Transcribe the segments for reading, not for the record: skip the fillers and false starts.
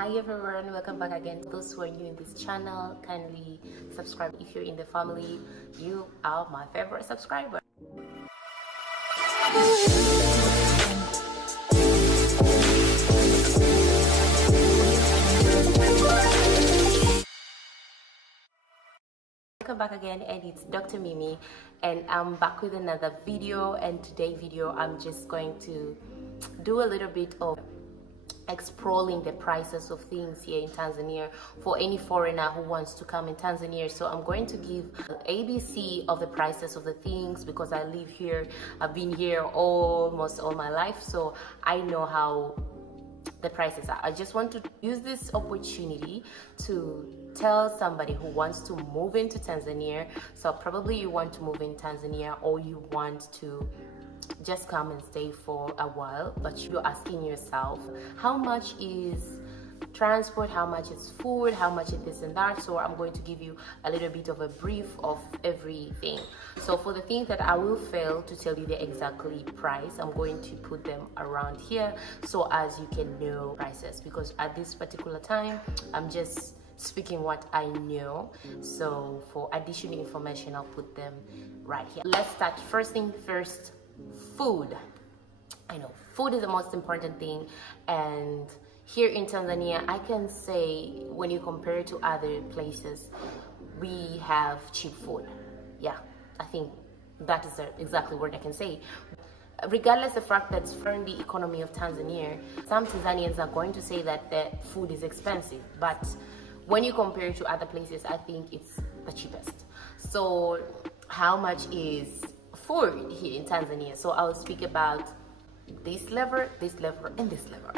Hi everyone, welcome back again. Those who are new in this channel, kindly subscribe. If you're in the family, you are my favorite subscriber. Welcome back again, and it's Dr. MiMie, and I'm back with another video. And today's video I'm just going to do a little bit of exploring the prices of things here in Tanzania for any foreigner who wants to come in Tanzania. So I'm going to give ABC of the prices of the things because I live here. I've been here almost all my life, so I know how the prices are. I just want to use this opportunity to tell somebody who wants to move into Tanzania. So probably you want to move in Tanzania, or you want to just come and stay for a while, but you're asking yourself, how much is transport, how much is food, how much is this and that. So I'm going to give you a little bit of a brief of everything. So for the things that I will fail to tell you the exactly price, I'm going to put them around here so as you can know prices, because at this particular time I'm just speaking what I know. So for additional information, I'll put them right here. Let's start. First thing first, food. I know food is the most important thing, and here in Tanzania I can say when you compare to other places, we have cheap food. Yeah, I think that is exactly what I can say. Regardless of the fact that from the economy of Tanzania, some Tanzanians are going to say that the food is expensive, but when you compare it to other places, I think it's the cheapest. So how much is food here in Tanzania? So I'll speak about this level, and this level.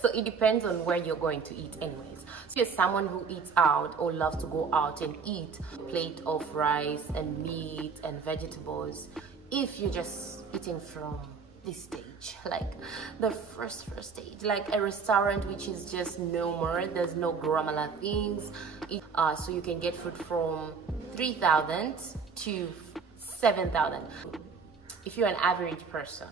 So it depends on where you're going to eat anyways. So if you're someone who eats out or loves to go out and eat a plate of rice and meat and vegetables, if you're just eating from this stage, like the first stage, like a restaurant which is just no more, there's no grammar things, so you can get food from 3,000 to 7,000. If you're an average person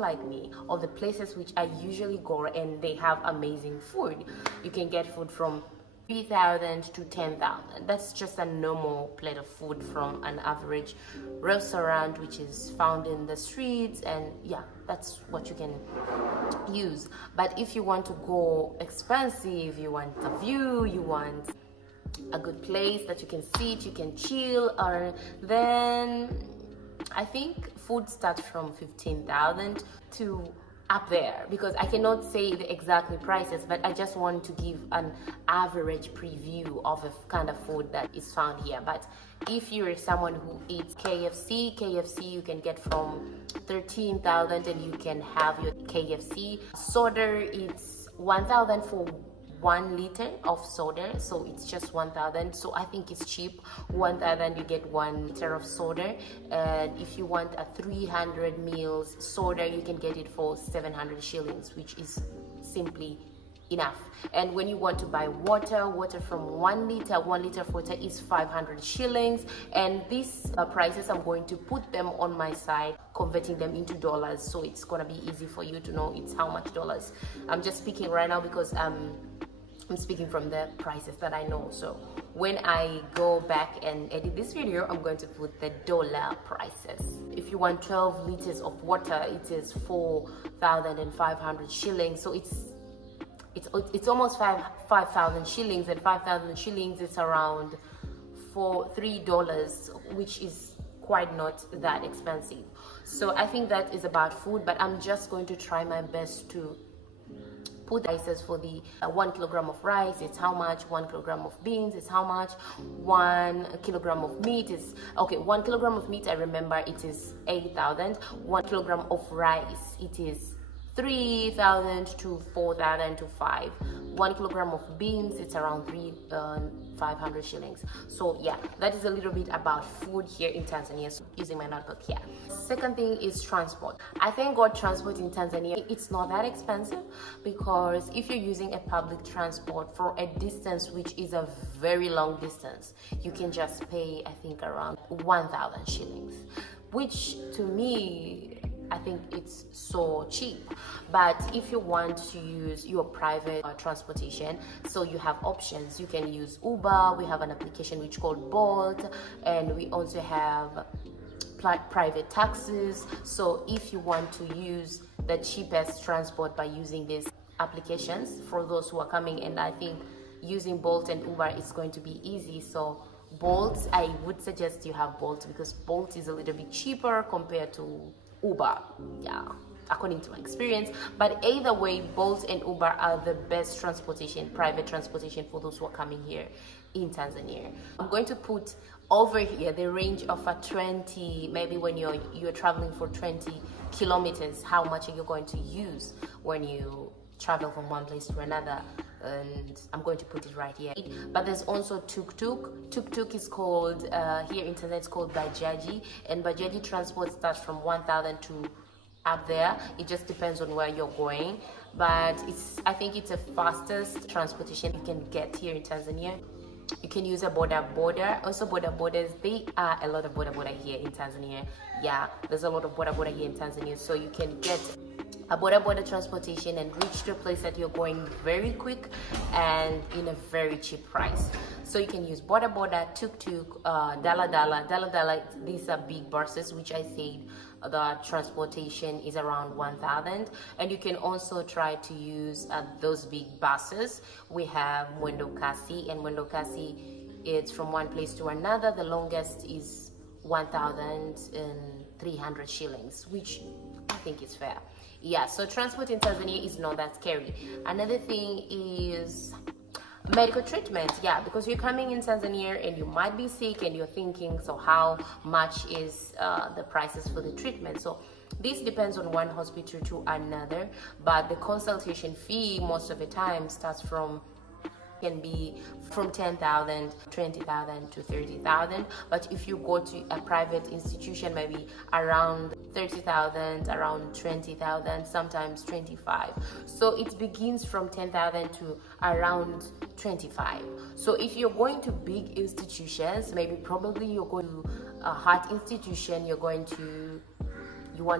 like me, or the places which I usually go and they have amazing food, you can get food from 3,000 to 10,000. That's just a normal plate of food from an average restaurant which is found in the streets, and yeah, that's what you can use. But if you want to go expensive, you want a view, you want a good place that you can sit, you can chill, or then I think food starts from 15,000 to up there, because I cannot say the exact prices, but I just want to give an average preview of a kind of food that is found here. But if you're someone who eats KFC you can get from 13,000 and you can have your KFC. Soda, it's 1,000 for 1 liter of soda, so it's just 1,000. So I think it's cheap. 1,000 you get 1 liter of soda, and if you want a 300 mils soda, you can get it for 700 shillings, which is simply enough. And when you want to buy water from 1 liter of water is 500 shillings. And these prices, I'm going to put them on my side, converting them into dollars, so it's gonna be easy for you to know it's how much dollars. I'm just speaking right now because I'm speaking from the prices that I know. So when I go back and edit this video, I'm going to put the dollar prices. If you want 12 liters of water, it is 4,500 shillings. So it's almost 5,000 shillings, and 5,000 shillings is around $3, which is quite not that expensive. So I think that is about food, but I'm just going to try my best to put prices for the 1 kilogram of rice, it's how much, 1 kilogram of beans is how much, 1 kilogram of meat is, okay, 1 kilogram of meat, I remember it is 8,000, 1 kilogram of rice, it is 3,000 to 4,000 to 5. 1 kilogram of beans, it's around 500 shillings. So yeah, that is a little bit about food here in Tanzania. So using my notebook here. Second thing is transport. I thank God transport in Tanzania, it's not that expensive, because if you're using a public transport for a distance which is a very long distance, you can just pay, I think, around 1,000 shillings, which to me I think it's so cheap. But if you want to use your private transportation, so you have options. You can use Uber. We have an application which called Bolt, and we also have private taxis. So if you want to use the cheapest transport by using these applications for those who are coming, and I think using Bolt and Uber is going to be easy. So Bolt, I would suggest you have Bolt because Bolt is a little bit cheaper compared to Uber, yeah, according to my experience. But either way, Bolt and Uber are the best transportation, private transportation for those who are coming here in Tanzania. I'm going to put over here the range of a 20, maybe when you're traveling for 20 kilometers, how much are you going to use when you travel from one place to another, and I'm going to put it right here. But there's also tuk-tuk. Tuk-tuk is called, here in Tanzania it's called bajaji, and bajaji transport starts from 1,000 to up there. It just depends on where you're going, but I think it's the fastest transportation you can get here in Tanzania. You can use a boda boda. Also boda bodas, they are a lot of boda boda here in Tanzania. Yeah, there's a lot of boda boda here in Tanzania, so you can get a boda boda transportation and reach to a place that you're going very quick and in a very cheap price. So you can use boda boda, tuk tuk, dala dala. These are big buses, which I said the transportation is around 1,000. And you can also try to use those big buses. We have mwendo kasi, and mwendo kasi, it's from one place to another. The longest is 1,300 shillings, which I think is fair. Yeah, so transport in Tanzania is not that scary. Another thing is medical treatment. Yeah, because you're coming in Tanzania and you might be sick and you're thinking, so how much is the prices for the treatment? So this depends on one hospital to another, but the consultation fee most of the time starts from, can be from 10,000, 20,000 to 30,000. But if you go to a private institution, maybe around 30,000, around 20,000, sometimes 25. So it begins from 10,000 to around 25. So if you're going to big institutions, maybe probably you're going to a heart institution, you want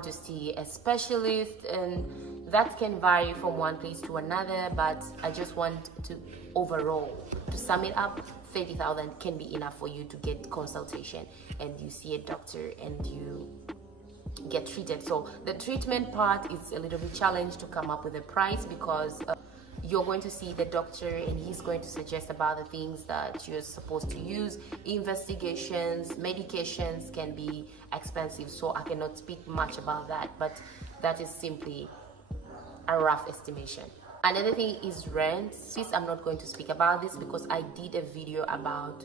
to see a specialist, and that can vary from one place to another, but I just want to overall, to sum it up, 30,000 can be enough for you to get consultation and you see a doctor and you get treated. So the treatment part is a little bit challenged to come up with a price because you're going to see the doctor and he's going to suggest about the things that you're supposed to use. Investigations, medications can be expensive, so I cannot speak much about that, but that is simply a rough estimation. Another thing is rent. Since I'm not going to speak about this because I did a video about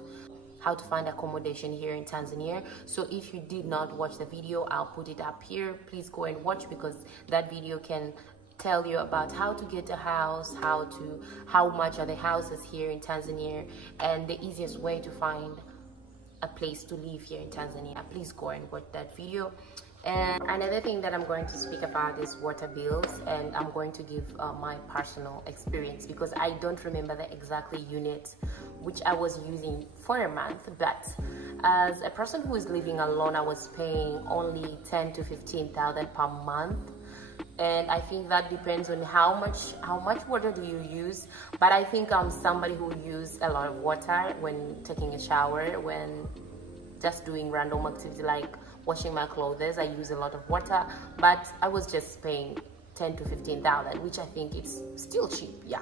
how to find accommodation here in Tanzania. So if you did not watch the video, I'll put it up here. Please go and watch, because that video can tell you about how to get a house, how much are the houses here in Tanzania, and the easiest way to find a place to live here in Tanzania. Please go and watch that video. And another thing that I'm going to speak about is water bills, and I'm going to give my personal experience because I don't remember the exact unit which I was using for a month, but as a person who is living alone, I was paying only 10 to 15,000 per month. And I think that depends on how much water do you use. But I think I'm somebody who uses a lot of water when taking a shower, when just doing random activity like washing my clothes. I use a lot of water, but I was just paying 10 to 15,000, which I think it's still cheap, yeah.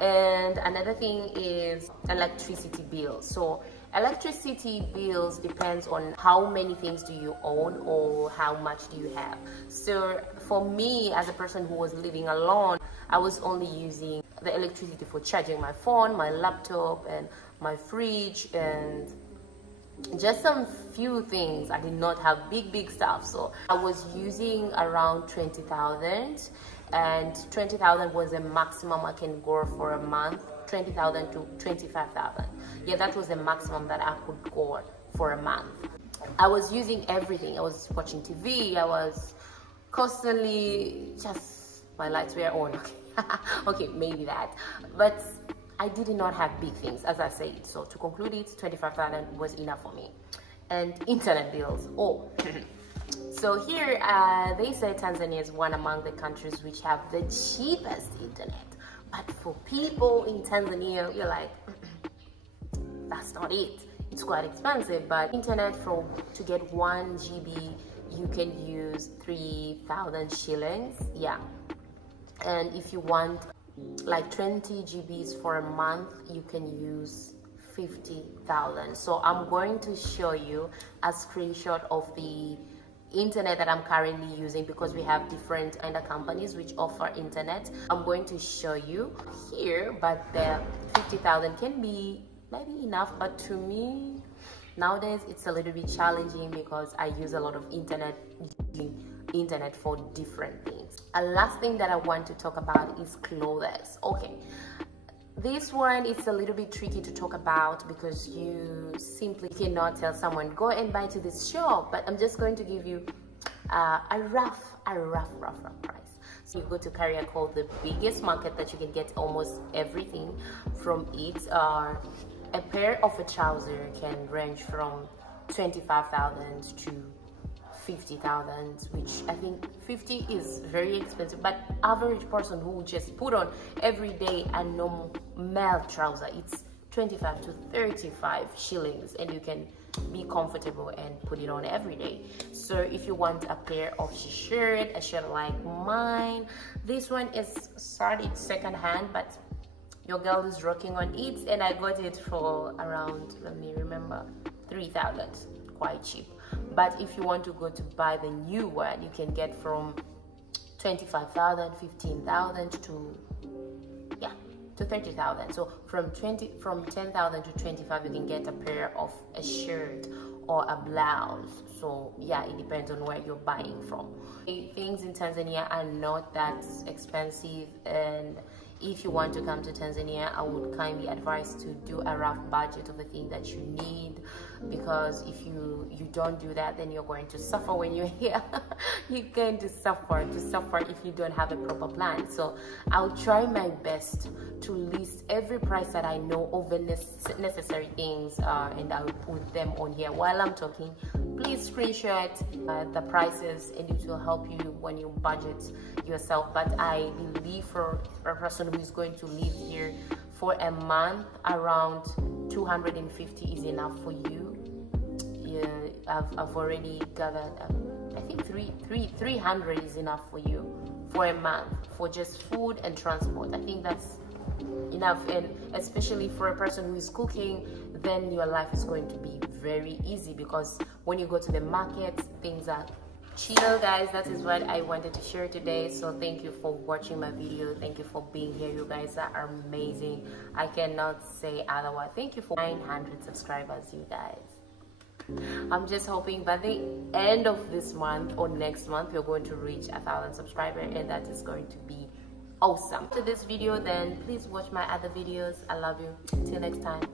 And another thing is electricity bills. So electricity bills depends on how many things do you own or how much do you have. So for me, as a person who was living alone, I was only using the electricity for charging my phone, my laptop, and my fridge, and just some few things. I did not have big stuff, so I was using around 20,000, and 20,000 was the maximum I can go for a month. 20,000 to 25,000. Yeah, that was the maximum that I could go for a month. I was using everything. I was watching TV. I was constantly just, my lights were on. Okay, maybe that, but I did not have big things, as I said. So to conclude it, 25,000 was enough for me. And internet bills. Oh, So here they say Tanzania is one among the countries which have the cheapest internet. But for people in Tanzania, you're like, that's not it. It's quite expensive. But internet to get 1 GB, you can use 3,000 shillings. Yeah. And if you want like 20 GBs for a month, you can use 50,000. So I'm going to show you a screenshot of the internet that I'm currently using, because we have different kind of companies which offer internet. I'm going to show you here, but the 50,000 can be maybe enough, but to me nowadays it's a little bit challenging because I use a lot of internet for different things. A last thing that I want to talk about is clothes. Okay, this one is a little bit tricky to talk about because you simply cannot tell someone go and buy to this shop, but I'm just going to give you a rough price. So you go to Kariakor, the biggest market that you can get almost everything from it. A pair of a trouser can range from 25,000 to 50,000, which I think 50 is very expensive, but average person who just put on every day a normal male trouser, it's 25 to 35 shillings, and you can be comfortable and put it on every day. So if you want a pair of a shirt like mine, this one is started second hand, but your girl is rocking on it, and I got it for around, let me remember, 3,000, quite cheap. But if you want to go to buy the new one, you can get from 25,000, 15,000 to 30,000. So from 10,000 to 25, you can get a pair of a shirt or a blouse. So yeah, it depends on where you're buying from. Things in Tanzania are not that expensive, and if you want to come to Tanzania, I would kindly advise to do a rough budget of the thing that you need, because if you don't do that, then you're going to suffer when you're here. You're going to suffer if you don't have a proper plan. So I'll try my best to list every price that I know of the necessary things, and I'll put them on here while I'm talking. Please screenshot the prices, and it will help you when you budget yourself. But I believe for a person who is going to live here for a month, around 250 is enough for you. Yeah, I've already gathered. I think 300 is enough for you for a month for just food and transport. I think that's enough, and especially for a person who is cooking, then your life is going to be very easy, because when you go to the market, things are cheap. So guys, that is what I wanted to share today. So thank you for watching my video. Thank you for being here. You guys are amazing. I cannot say otherwise. Thank you for 900 subscribers, you guys. I'm just hoping by the end of this month or next month we're going to reach 1,000 subscribers, and that is going to be awesome. To this video, then please watch my other videos. I love you. Till next time.